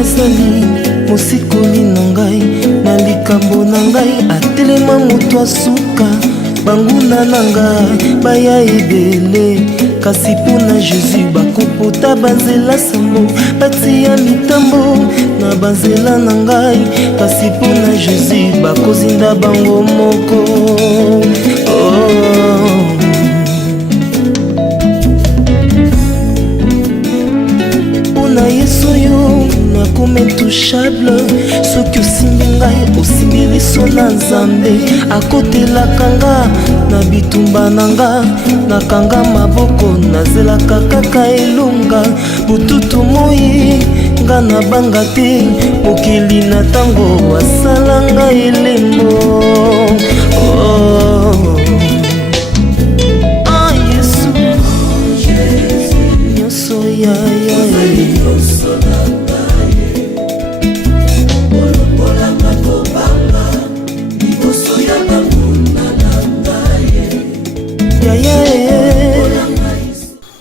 azali mosikoli na ngai na likambo na ngai atelema moto asuka banguna na ngai baya ebele kasi mpona Jésus bakopota banzela sambo batia mitambo na banzela na ngai kasi mpona Jésus bakozinda bango moko mpona Yesu yo nakoma intouchable soki osimbi ngai osimbi liso na Nzambe akotelaka nga na bitumba na nga nakanga maboko nazelaka kaka elonga bututu moi nga nabanga te mokili na ntango asala nga elembo Yesu nyonso ya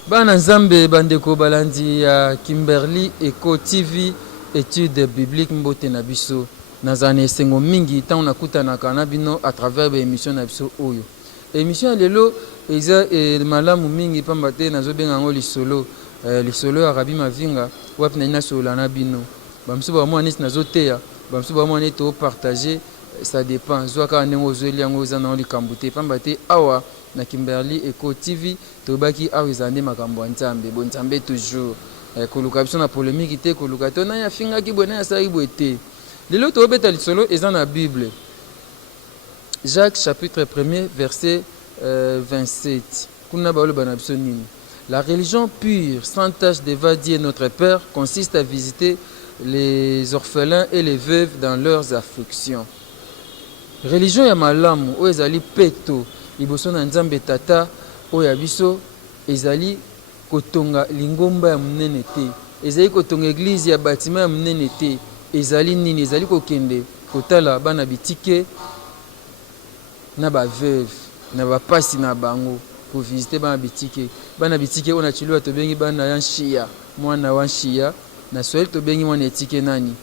Bana Nzambe bandeko balandi ya Kimberly Eco TV étude biblique mbote na biso nazane esengo mingi tant nakutanaka na bino à travers émission na biso oyo émission lelo eza malamu mingi pamba te nazobenga ngo lisolo ya Rabi Mavinga wapi na sola na bino bamso ba mwa neti nazoteya bamso ba mwa neti partager ça dépend zwaka nengo zeli yango za na likambo te pamba te awa na Kimberly Eco TV tobaki awa ezande makambo ya Nzambe bon Nzambe toujours koluka biso na polémique te koluka to na ya finga ki bona ya sa ibwete lelo to beta lisolo eza na Bible Jacques chapitre 1er verset 27 kuna ba loba na biso nini la religion pure sans tache d'évadier notre Père consiste à visiter les orphelins et les veuves dans leurs afflictions. Religion ya malamu o ezali peto liboso na Nzambe tata o ya biso ezali kotonga lingomba ya munene te ezali kotonga église ya bâtiment ya munene te ezali nini ezali kokende kotala bana bitike na ba veuve na ba pasi na bango pour visiter bana bitike ona chilwa to bengi bana ya nshia mwana wa nshia na Swahili to bengi mwana etike nani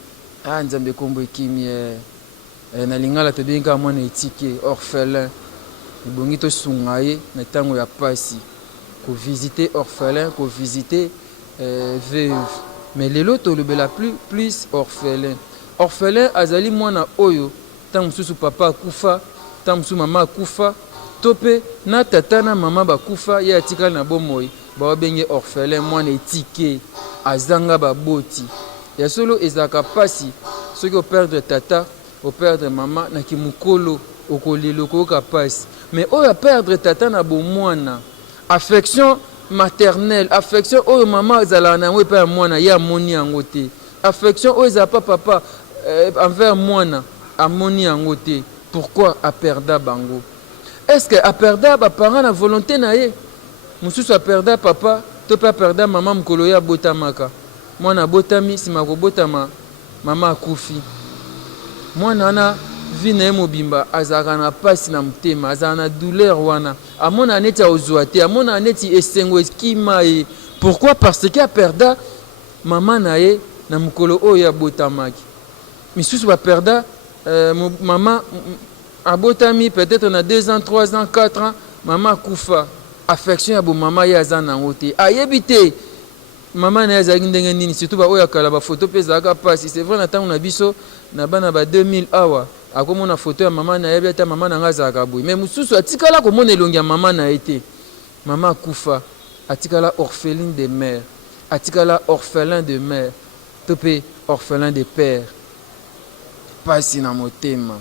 Nzambe kombo ekimie na lingala to bengi ka mwana etike orphelin ibongi to sungaye na tango ya pasi ko visiter orphelin ko visiter veuve mais lelo to lobela plus orphelin azali mwana oyo tango susu papa akufa tango susu mama akufa tope na tata na mama bakufa ya atikala na bomoi ba benge orphelin mwana etike azanga baboti ya solo ezaka pasi soki o perdre tata o perdre mama na kimukolo okolelo ko pasi mais oyo perdre tata na bomwana affection maternelle affection oyo mama azala na we pa mwana ya moni yango te affection oyo za papa envers mwana amoni yango te pourquoi a perda bango est-ce que a perda ba parent na volonté na ye mususu a perda papa to pa perda mama mkolo ya botamaka mwana botami sima ko botama mama akufi mwana na vie na mobimba azaka na pasi na mutema azaka na douleur wana amona neti ozwa te amona neti esengo eskima ye pourquoi parce que a perda mama na ye na mkolo oyo ya botamaki misusu ba perda mama abotami peut-être na 2 ans 3 ans 4 ans mama kufa affection ya bo mama ya zana ngote ayebite mama na ya zaki ndenge nini surtout ba oya kala ba photo pesa ka pasi c'est vrai na tango na biso na bana ba 2000 awa akomona photo ya mama na yebi ata mama na ngaza ka boy mais mususu atikala ko mona elongi ya mama na été mama kufa atikala orpheline de mère atikala orphelin de mère topé orphelin de père pasi na motema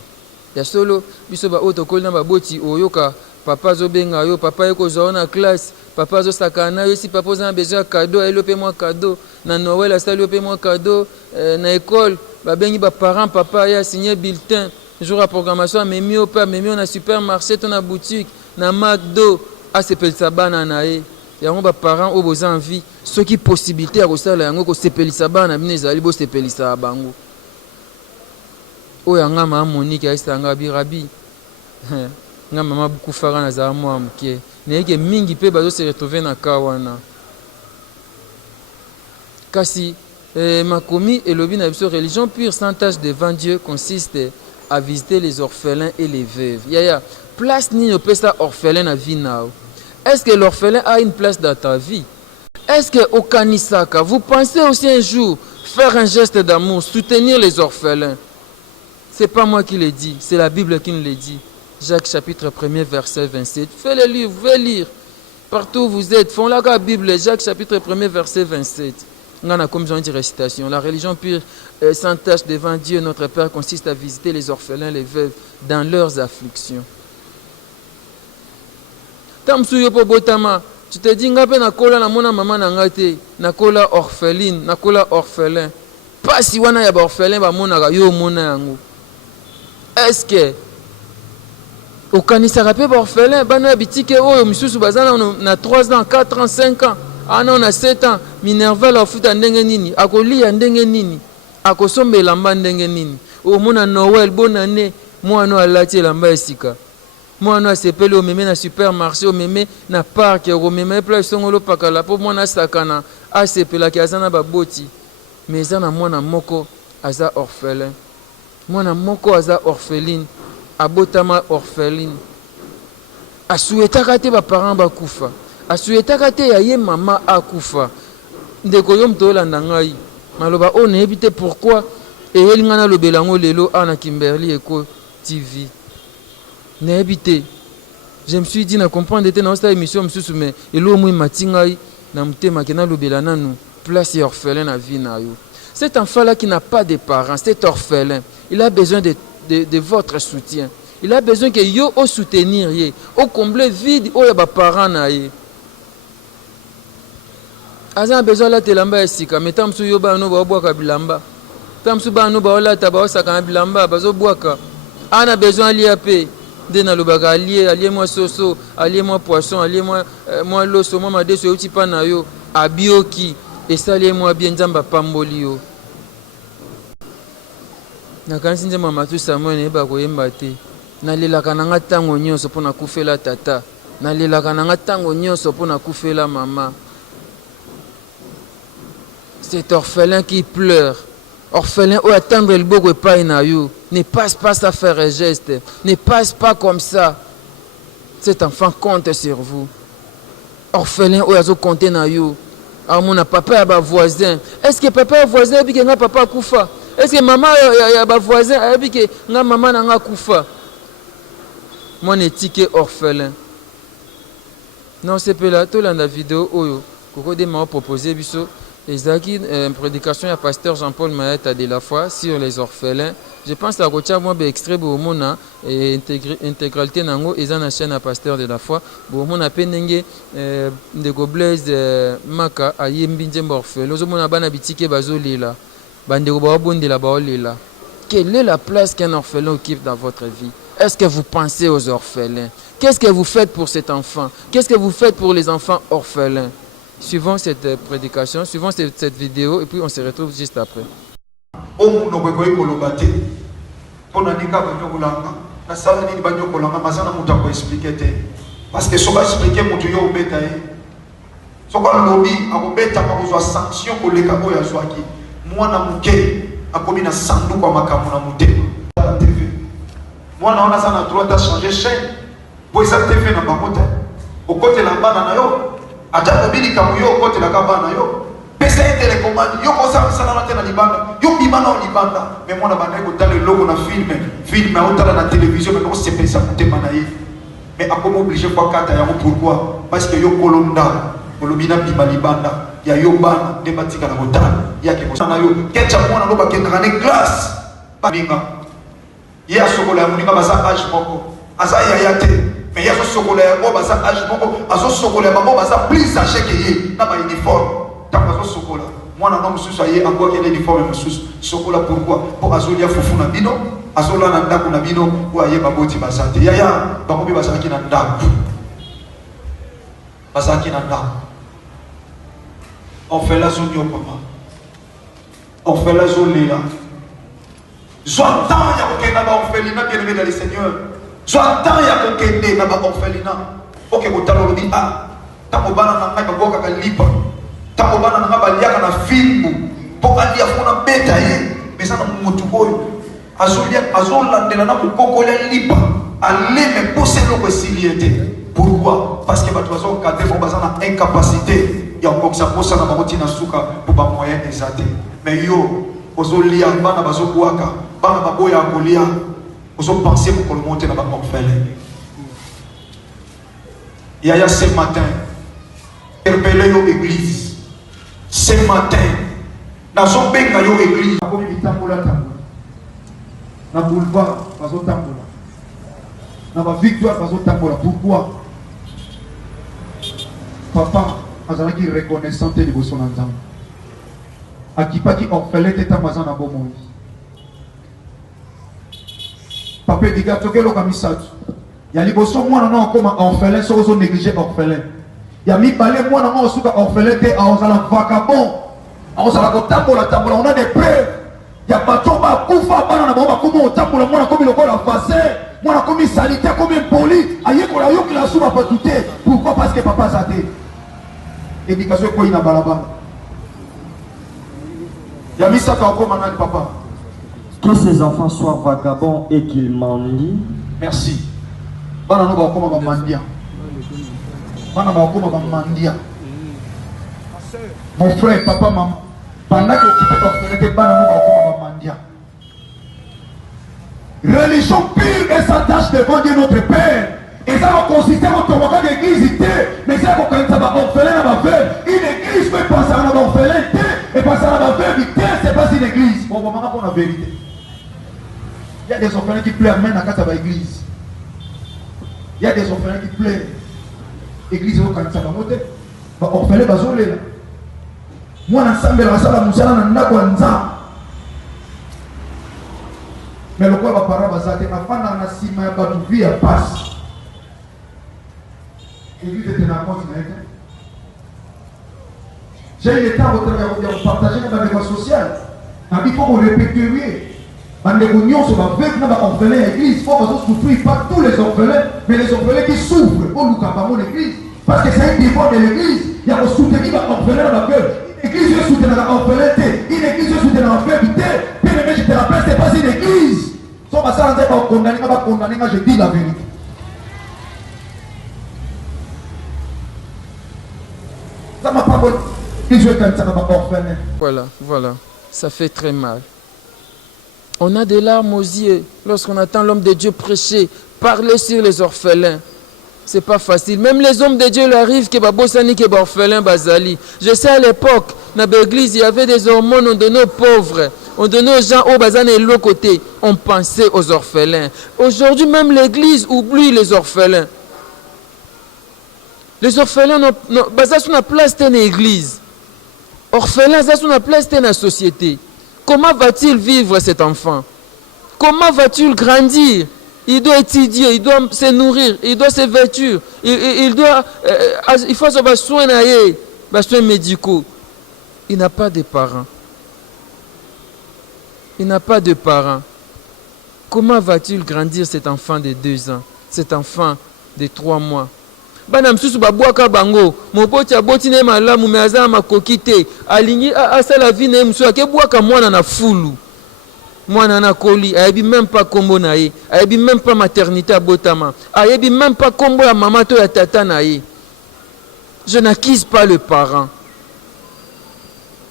ya solo biso ba otokoli na baboti oyoka papa zo benga yo papa yeko zo na classe papa zo sakana yo si papa zo na besoin cadeau elo pe moi cadeau na Noël asali pe moi cadeau na école ba bengi ba parents papa ya signer bulletin jour à programmation memi au pas memi on a supermarché ton na boutique na McDo a sepelisa bana na ye yango ba parents o boza envie ce qui possibilité ya kosala yango ko sepelisa bana bine ezali bo sepelisa bango oya nga mama Monique aisanga birabi nga mama bukufara na za mwa mke neke mingi pe bazo se retrouver na kawana kasi Makomi et lobi na biso religion pure sans tâche devant Dieu consiste à visiter les orphelins et les veuves. Yaya, place ni au pesa orphelin na vie nao. Est-ce que l'orphelin a une place dans ta vie? Est-ce que au Kanisaka, vous pensez aussi un jour faire un geste d'amour, soutenir les orphelins? C'est pas moi qui le dis, c'est la Bible qui nous le dit. Jacques chapitre 1er verset 27. Fais le livre, fais lire. Partout où vous êtes, font la Bible, Jacques chapitre 1er verset 27. On a comme genre de récitation. La religion pure sans tâche devant Dieu, notre Père, consiste à visiter les orphelins, les veuves, dans leurs afflictions. Tamsuyo po botama, tu te dis ngape nakola na mona mama na ngate, nakola orpheline, nakola orphelin. Pas si wana ya ba orphelin ba mona ga yo mona yango. Est-ce que au kanisaka pe ba orphelin bana bitike oyo misusu bazana na 3 ans, 4 ans, 5 ans. Ah non, on a 7 ans, Minerva la futa ndenge nini, akolia ndenge nini, akosombe lamba ndenge nini. O mona Noël, bonne année, moi no alati lamba esika. Moi no sepele o meme na supermarché, o meme na parc, o meme place songolo pakala po mona sakana, a sepela ki azana baboti. Mais zana mona moko aza orphelin. Mona moko aza orpheline, abotama orpheline. Asuetaka te ba parents ba kufa. Asuetaka te ya ye mama akufa. Ndeko yo mto olanda ngai. Maloba o na ebite pourquoi eyelinga na lobelango lelo ana Kimberly Eco TV. Na ebite. Je me suis dit na comprendre était dans cette émission msusu mais elo mwi matingai na mtema kena lobela nanu place orphelin na vie na yo. Cet enfant là qui n'a pas de parents, cet orphelin, il a besoin de votre soutien. Il a besoin que yo au soutenir ye, au combler vide o ya ba parents na ye. Aza besoin la telamba esika metam su yo ba no ba boaka bilamba tam su ba no ba la ta ba saka bilamba bazo boaka ana besoin lié pe de na lobaka allié moi soso allié moi poisson allié moi loso moi madeso uti pa na yo abioki et salié moi bien nzamba pamboli yo na kanisi nzema matu Samuel ne ba ko yemba te na lelaka nanga tango nyonso pona kufela tata na lelaka nanga tango nyonso pona kufela mama. Cet orphelin qui pleure, orphelin ou attendre le beau repas ne passe pas à faire un geste, ne passe pas comme ça. Cet enfant compte sur vous. Orphelin ou azo compter na yo. Ah mon papa ya ba voisin. Est-ce que papa ya voisin bi que nga papa kufa? Est-ce que maman ya ba voisin bi que nga maman na nga kufa? Mon éthique orphelin. Non c'est pas là tout la vidéo oyo. Koko de m'a proposé biso. Ezaki prédication à pasteur Jean-Paul Maeta de la foi sur les orphelins. Je pense à Rocha moi extrait bomona et intégralité nango eza na chaîne à pasteur de la foi. Bomona penenge de Goblaise Maka ayembi nzemba orphelin. Ozomona bana bitike bazolela. Bandeko ba bondela ba olela. Quelle est la place qu'un orphelin occupe dans votre vie? Est-ce que vous pensez aux orphelins? Qu'est-ce que vous faites pour cet enfant? Qu'est-ce que vous faites pour les enfants orphelins? Suivons cette prédication, suivons cette vidéo et puis on se retrouve juste après. Parce que si on explique que yo beta so kwa lobby akobeta kwa sanction ko leka ko ya zwaki mwana muke akomi na sandu kwa makamu na mutema TV mwana ona sana droit à changer chaîne pour ça TV na bakota au côté la bana na yo ata bili kamu yo côté la kabana yo pesa télécommande yo ko sa sana na libanda yo bimana o libanda mais mwana bana ko tala logo na film au tala na télévision mais ko se pesa mutema na ye mais à comment obligé pour kata ya pourquoi parce que yo kolonda kolobina bima libanda ya yo bana de batika na botana yake ko na yo kecha mwana loba kendra ne glace baminga ya sokola ya muninga basa age moko asa ya yate mais ya sokola ya bo basa age moko aso sokola ya mamo basa plus âgé que ye na ba uniforme tamba so sokola mwana no mususu aye encore que uniforme mususu sokola pourquoi pour azolia fufu na bino azola na ndako na bino ko aye baboti basante yaya bakobi basaki na ndako basaki na ndako on fait la zone papa on fait la zone là j'entends ya kokenda ba orphelinat bien aimé dans le Seigneur j'entends ya kokende na ba orphelinat OK kotalo lobi ah tamobana na ngai baboka kalipa tamobana na ngaba liaka na filmu po alia fona beta ye mais ça na mutu boyo azolandela na kokokola lipa aleme poselo ko siliete. Pourquoi? Parce que bato bazo cadre bon bazana incapacité ya koksa posa na bakoti na suka pour ba moyen des athées. Mais yo ozolia bana bazo kuaka bana baboya kolia ozo penser pour monter na ba orphelin. Yaya ce matin interpeller yo église. Ce matin nazo benga yo église ko mitambola tambola. Na boulevard bazo tambola. Na ba victoire bazo tambola. Pourquoi? Papa azalaki reconnaissante de son nzambe. Akipaki orphelin teta mazana bomoi. Papa diga tokelo kamisatu. Ya liboso mwana na koma orphelin so négliger orphelin. Ya mi balé mwana na osuka orphelin te azala vagabond. Azala kotambola tambola on a des preuves. Ya batomba kufa bana na bomba komo tambola mwana komi lokola passé. Mwana komi salité komi poli. Ayekola yo kila suba patute. Pourquoi? Parce que papa zate. Éducation quoi ina balaba. Ya misa ka ko manani papa. Que ces enfants soient vagabonds et qu'ils mendient. Merci. Bana no ba ko ba mandia. Bana ba ko ba mandia. Mon frère, papa, maman. Pendant que tu fais l'orphelin, bana no ba ko ba mandia. Religion pure et s'attache devant Dieu notre Père. Et ça va consister en ton moment d'église, mais ça va ça va orphelin à ma veuve. Une église peut passer à un orphelin, et passer à ma veuve, c'est pas une église. Bon, on va pour la vérité. Il y a des orphelins qui pleurent même à l'église. Il y a des orphelins qui pleurent. Église au Kanisa va monter. Orphelin va zoler là. Moi, ensemble, la salle, nous n'a pas. Mais le quoi va parler, va s'arrêter. Avant, on a si mal, va tout vie à passe. L'église était dans la continent. J'ai eu le temps de partager dans les réseaux sociaux. Il faut qu'on répertorie. Les réunions sur la veuve dans l'orphelin l'église. Il faut qu'on souffre pas tous les orphelins, mais les orphelins qui souffrent au Lucabamo l'église. Parce que c'est un défaut de l'église. Il y a un soutenir l'orphelin dans la veuve. Une église est soutenir l'orphelin. Une église est soutenir l'orphelin. Puis je te rappelle, ce n'est pas une église. Si on va s'arrêter par condamner, je dis la vérité. Ça m'a pas bon. Voilà, ça fait très mal. On a des larmes aux yeux lorsqu'on attend l'homme de Dieu prêcher, parler sur les orphelins. C'est pas facile. Même les hommes de Dieu, il arrive que Babosani, que orphelin Bazali. Je sais à l'époque, dans l'église, il y avait des hormones, on donnait aux pauvres, on donnait aux gens au Bazan et l'autre côté. On pensait aux orphelins. Aujourd'hui, même l'église oublie les orphelins. Les orphelins sont na place dans l'église. Orphelins sont na place dans la société. Comment va-t-il vivre cet enfant? Comment va-t-il grandir? Il doit étudier, il doit se nourrir, il doit se vêtir, il faut avoir soin médicaux. Il n'a pas de parents. Il n'a pas de parents. Comment va-t-il grandir cet enfant de 2 ans, cet enfant de 3 mois? Bana msusu babwaka bango mopoti aboti ne malamu me aza makoki te alingi asala vie ne msusu akebwaka mwana na fulu mwana na koli ayebi même pas kombo na ye ayebi même pas maternité abotama ayebi même pas kombo ya mama to ya tata na ye. Je n'accuse pas le parent,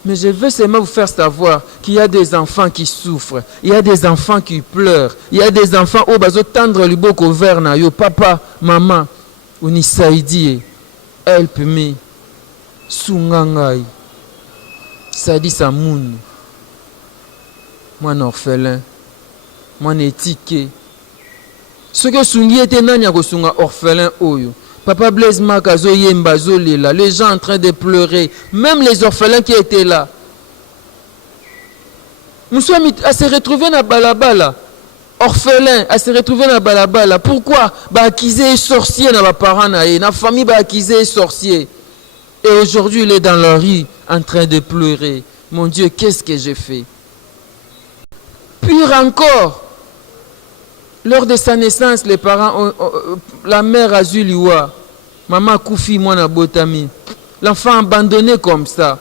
mais je veux seulement vous faire savoir qu'il y a des enfants qui souffrent, il y a des enfants qui pleurent, il y a des enfants au bazo tendre le boko vers na yo papa maman unisaidie, help me, sungangai, sadi samoun, moi orphelin, moi étiqué. Ce que sungi était nanya ko sunga orphelin oyo. Papa Blaise Makazo yemba zolela, les gens en train de pleurer, même les orphelins qui étaient là. Nous sommes à se retrouver dans balabala. Orphelin, à se retrouver dans balabala. Pourquoi? Acquisé sorcier dans la parents, dans la famille, acquisé sorcier. Et aujourd'hui, il est dans la rue en train de pleurer. Mon Dieu, qu'est-ce que j'ai fait? Pire encore, lors de sa naissance, les parents, la mère a Zuliwa, maman Koufi, moi na Botami. L'enfant abandonné comme ça.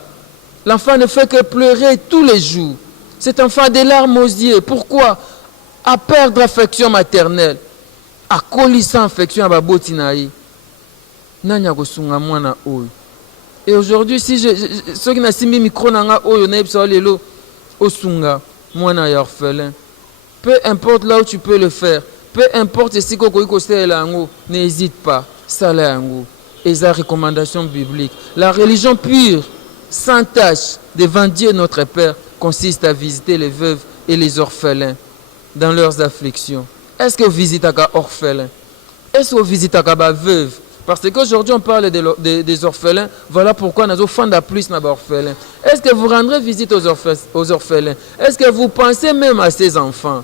L'enfant ne fait que pleurer tous les jours. Cet enfant a des larmes aux yeux. Pourquoi? À perdre affection maternelle. À colisser affection à baboti naï. Nanya kosunga mwana oyo. Et aujourd'hui, si ceux qui n'ont pas micro nanga oyo na epsa lelo osunga mwana ya orphelin. Peu importe là où tu peux le faire. Peu importe si koko iko sela yango, n'hésite pas. Sala yango. Et sa recommandation biblique. La religion pure, sans tâche, devant Dieu notre Père, consiste à visiter les veuves et les orphelins dans leurs afflictions. Est-ce que vous visitez les orphelins? Est-ce que vous visitez les veuves? Parce qu'aujourd'hui on parle des orphelins. Voilà pourquoi nous avons plus les orphelins. Est-ce que vous rendrez visite aux orphelins? Est-ce que vous pensez même à ces enfants?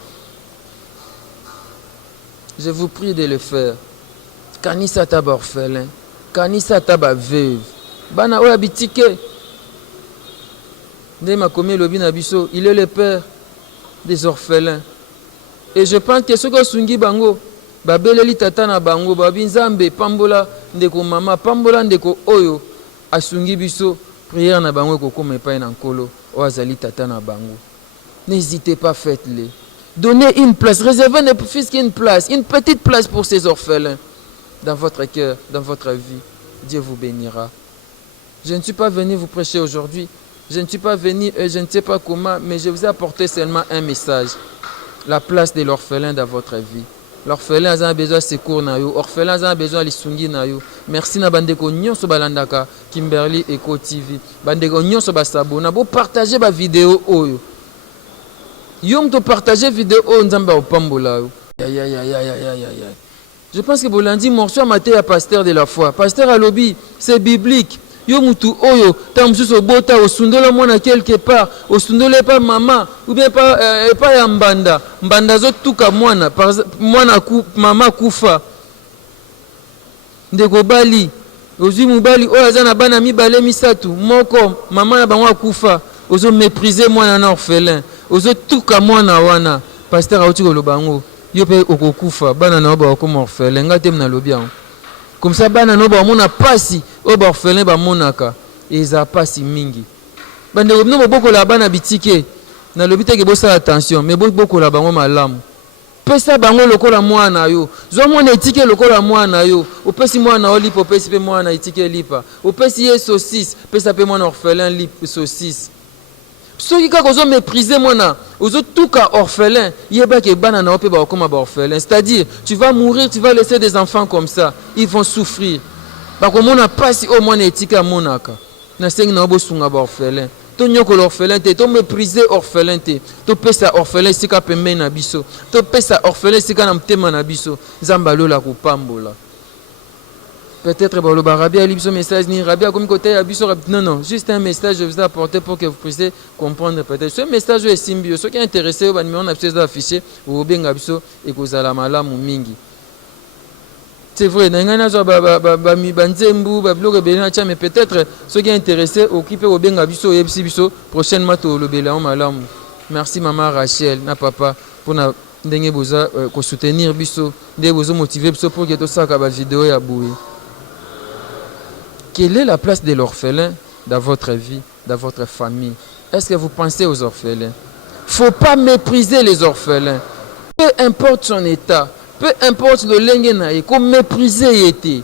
Je vous prie de le faire. Kanisa taba orphelin. Kanisa taba veuve. Bana oya bitike. Il est le père des orphelins. Et je pense que ceux qui sont bango, babeleli tata na bango, babinzambe pambola ndeko mama, pambola ndeko oyo, asungi biso, prière na bango kokome pa na nkolo, oazali tata na bango. N'hésitez pas, faites-le. Donnez une place, réservez ne fût-ce qu'une place, une petite place pour ces orphelins dans votre cœur, dans votre vie. Dieu vous bénira. Je ne suis pas venu vous prêcher aujourd'hui. Je ne suis pas venu, je ne sais pas comment, mais je vous ai apporté seulement un message. La place de l'orphelin dans votre vie. L'orphelin a besoin de secours. L'orphelin a besoin de sungi. Merci na bandeko nyonso balandaka Kimberly Eco TV. Bandeko nyonso basabona. Bo partager ba vidéo oyo. Yom to partager vidéo oyo nzamba opambola yo. Je pense que Bolandi morceau maté à pasteur de la foi. Pasteur Alobi, c'est biblique. Yo mutu oyo tamsuso bota osundolo mwana quelque part osundolo pas maman ou bien pas ya mbanda zo tuka mwana mama kufa ndeko bali ozi mubali oyo azana bana mibale misatu moko mama na bango kufa ozo mépriser mwana na orphelin ozo tuka mwana wana pasteur auti ko lobango yo pe okokufa bana na ba ko orphelin ngate na lobia. Comme ça, bana no ba mona pasi o ba orphelin ba monaka eza pasi mingi. Bande no boko la bana bitike na lobite ke bosa attention mais boko la bango malamu. Pesa bango lokola mwana yo. Zo mona etike lokola mwana yo. Opesi mwana olipo pesi pe mwana etike lipa. Opesi ye saucisse pesa pe mwana orphelin lip saucisse. Ceux qui ont méprisé mona, ozo tuka orphelin, yeba ke bana na ope ba koma ba orphelin. C'est-à-dire, tu vas mourir, tu vas laisser des enfants comme ça, ils vont souffrir. Ba ko mona pasi o mona etika monaka. Na sengi na obo sunga ba orphelin. To nyoko l'orphelin te, to mépriser orphelin te. To pesa orphelin sika pembe na biso. To pesa orphelin sika na mtema na biso. Nzamba lola ko pambola. Peut-être que le Barabia a lu ce message, ni Rabia comme côté abisso. Non, juste un message je vous ai apporté pour que vous puissiez comprendre peut-être. Ce message est symbio. Ceux qui sont intéressés, on a affiché au Bengabiso et que vous allez mal mingi. C'est vrai, mais peut-être ceux qui sont intéressés, occupez au Bengabiso et Biso prochainement au Lobélaon Malam. Merci maman Rachel, na papa, pour na dengue boza soutenir Biso, de bozo motiver Biso pour que tout ça la vidéo ya boué. Quelle est la place de l'orphelin dans votre vie, dans votre famille? Est-ce que vous pensez aux orphelins? Il ne faut pas mépriser les orphelins. Peu importe son état, peu importe le lingue, comme mépriser était.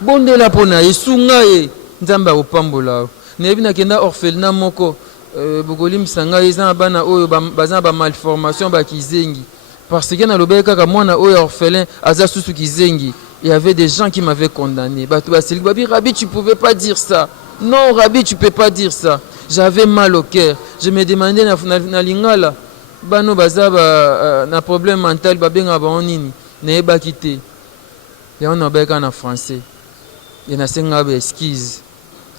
Bonde la pona, sunga e, nzamba opambola. Nebina kenda orphelin moko, bokolim sanga ezana bana oyo bazana ba malformation ba kizengi. Parce que na lobeka ka mwana oyo orphelin aza susu kizengi. Il y avait des gens qui m'avaient condamné. Rabbi, tu ne pouvais pas dire ça. Non, Rabbi, tu ne peux pas dire ça. J'avais mal au cœur. Je me demandais, na lingala, bano baza na problème mental, babenga ba onini, ne ba quitté. Et on a beka en français. Il y a senga ba excuse.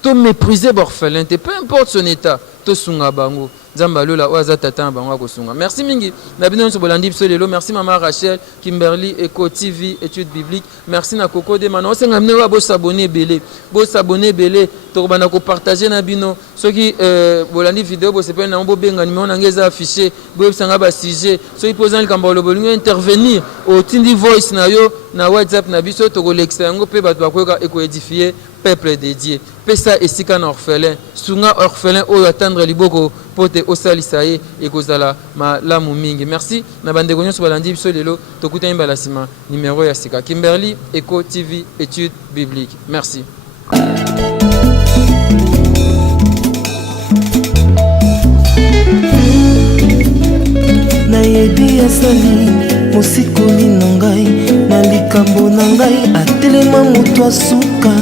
To mépriser l'orphelin, peu importe son état, to sunga bango. nzamba lola oaza tata bango kosunga. Merci mingi na bino so bolandi biso lelo. Merci maman Rachel, Kimberly, Eco TV, étude biblique. Merci na Coco de Manon. Senga mne wa bo s'abonner belé. Bo s'abonner belé. To bana ko partager na bino. Soki bolandi vidéo bo se pe na bo benga numéro na ngeza affiché. Bo sanga ba sujet. So i poser le kambolo bolingo intervenir au tindi voice na yo na WhatsApp na biso to ko lexa yango pe bato bakoka eko édifier peuple dédié. Pesa esika na orphelin. Sunga orphelin o attendre liboko pote osalisa ye ekozala malamu mingi. Merci na bande gonyo so balandi biso lelo to kuta mbala sima numéro ya sika. Kimberly, Eco TV, étude biblique. Merci. nayebi asali mosikoli na ngai na likambo na ngai atelema moto asuka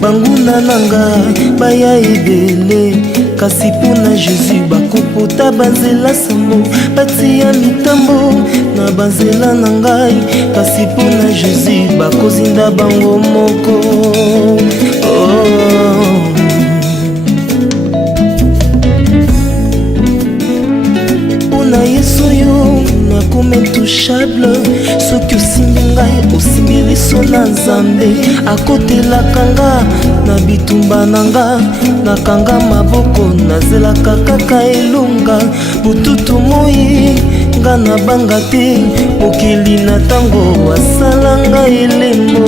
banguna na ngai baya ebele kasi mpona Jésus bakopota banzela sambo batia mitambo na banzela na ngai kasi mpona Jésus bakozinda bango moko na Yesu yo nakoma intouchable soki osimbi ngai osimbi liso na Nzambe akotelaka nga na bitumba na nga nakanga maboko nazelaka kaka elonga bututu moi nga na banga te mokili na tango asala nga elembo